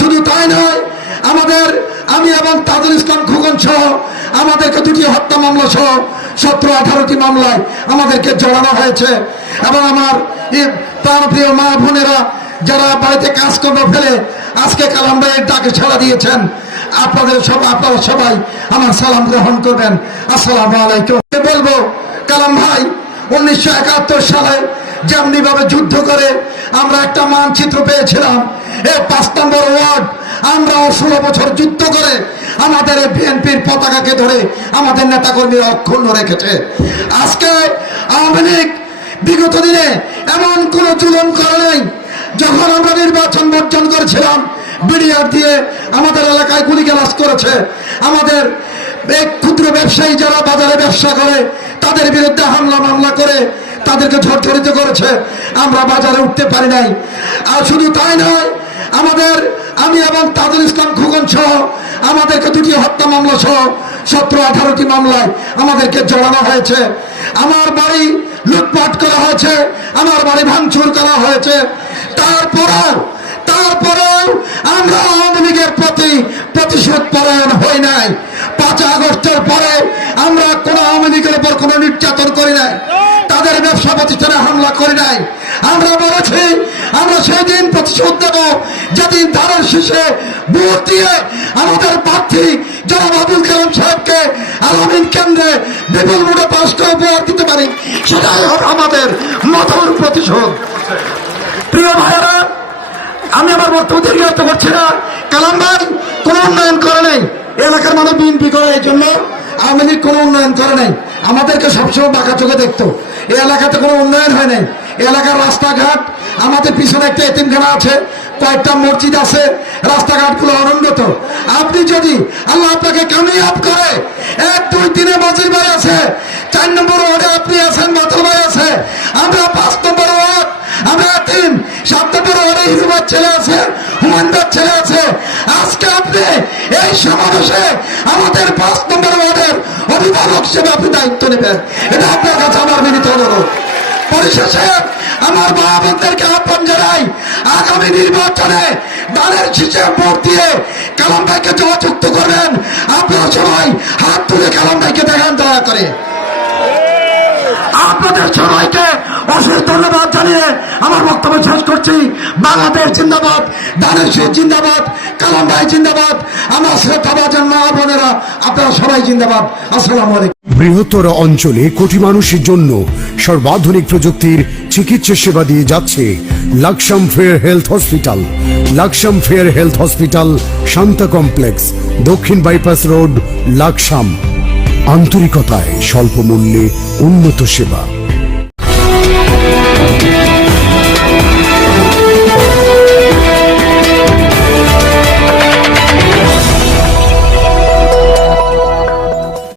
শুধু তাই নয়, আমাদের আমি এবং তাজুল ইসলাম খুকন সহ আমাদেরকে দুটি হত্যা মামলা সহ সতেরো আঠারোটি মামলায় আমাদেরকে জড়ানো হয়েছে। এবং আমার এই প্রাণপ্রিয় মা বোনেরা যারা বাড়িতে কাজকর্ম ফেলে, আজকে কালাম ভাইয়ের ডাকে ছাড়া দিয়েছেন, আপনাদের সব আপনারা সবাই আমার সালাম গ্রহণ করবেন। আসসালামু আলাইকুম। বলব কালাম ভাই উনিশশো একাত্তর সালে যেমনি ভাবে যুদ্ধ করে আমরা একটা মানচিত্র পেয়েছিলাম, এই পাঁচ নম্বর ওয়ার্ড আমরা ষোলো বছর যুদ্ধ করে আমাদের এই বিএনপির পতাকাকে ধরে আমাদের নেতাকর্মীরা অক্ষুণ্ণ রেখেছে। আজকে আওয়ামী লীগ বিগত দিনে এমন কোন জুলুম করে নাই, যখন আমরা নির্বাচন বর্জন করেছিলাম, বিডিআর দিয়ে আমাদের এলাকায় গুলি গুলিগালাজ করেছে। আমাদের এই ক্ষুদ্র ব্যবসায়ী যারা বাজারে ব্যবসা করে, তাদের বিরুদ্ধে হামলা মামলা করে তাদেরকে ঝরঝরিত করেছে। আমরা বাজারে উঠতে পারি নাই। আর শুধু তাই নয়, আমাদের আমি এবং তাজুল ইসলাম খুকন সহ আমাদেরকে দুটি হত্যা মামলা সহ সতেরো আঠারোটি মামলায় আমাদেরকে জড়ানো হয়েছে। আমার বাড়ি লুটপাট করা হয়েছে, আমার বাড়ি ভাঙচুর করা হয়েছে। তারপরেও তারপরেও আমরা আওয়ামী লীগের প্রতি প্রতিশোধ পরায়ণ হই নাই। পাঁচ আগস্টের পরে আমরা কোনো আওয়ামী লীগের উপর কোনো নির্যাতন করি নাই। তাদের ব্যবসা প্রতিষ্ঠানে হামলা করে নাই। আমরা বলেছি, আমরা সেই দিন প্রতিশোধ দেব। যেদিন ধানের শেষে ভোট দিয়ে আমাদের প্রার্থী জনাব আবুল কালাম সাহেবকে আলামিন কেন্দ্রে বিপুল ভোটে পাশ করে উপহার দিতে পারি, সেটাই আমাদের মতন প্রতিশোধ। প্রিয় ভাইয়েরা, আমি আমার বক্তব্য দীর্ঘায়িত করছি না। কালাম ভাই, কোনো উন্নয়ন করে নাই। এলাকার মানুষ বিএনপি করে, এই জন্য আওয়ামী লীগ কোনো উন্নয়ন করে নাই। আমাদেরকে সবসময় বাঁকা চোখে দেখতো। এই এলাকাতে কোনো উন্নয়ন হয় নাই। এলাকার রাস্তাঘাট, আমাদের পিছনে একটা এতিমখানা আছে, কয়েকটা মসজিদ আছে, রাস্তাঘাটগুলো অনুন্নত আপনি যদি আল্লাহ আপনাকে কামিয়াব করে, এক, দুই, তিনে মাঝির ভাই আছে চার নম্বর ওয়ার্ডে আপনি আছেন, মাথা ভাই আছে আমরা ওয়ার্ড সাত নম্বর ওয়ার্ডে হিজুবার ছেলে আছে হুমানদার ছেলে আছে। আজকে আপনি এই সমাবেশে আমাদের পাঁচ নম্বর ওয়ার্ডের অভিভাবক হিসেবে আপনি দায়িত্ব নেবেন। এটা আপনার কাছে আমার বিনীত অনুরোধ। পরিশেষে আমার মা বোনদেরকে আহ্বান জানাই, আগামী নির্বাচনে দানের শীষে ভোট দিয়ে কালাম ভাইকে জয়যুক্ত করবেন। আপনারা সবাই হাত তুলে কালাম ভাইকে দেখান, দয়া করে। আপনাদের সবাইকে অশেষ ধন্যবাদ জানিয়ে আমার বক্তব্য শেষ করছি। বাংলাদেশ জিন্দাবাদ শীষ জিন্দাবাদ কালাম ভাই জিন্দাবাদ, আমার শ্রদ্ধাভাজন মা বোনেরা, আপনারা সবাই জিন্দাবাদ। আসসালামু আলাইকুম। বৃহত্তর অঞ্চলে কোটি মানুষের জন্য সর্বাধুনিক প্রযুক্তির চিকিৎসা সেবা দিয়ে যাচ্ছে Laksam fair health hospital. Laksam fair health hospital Shanta complex, দক্ষিণ বাইপাস রোড, লাকসাম। আন্তরিকতায় স্বল্প মূল্যে উন্নত সেবা।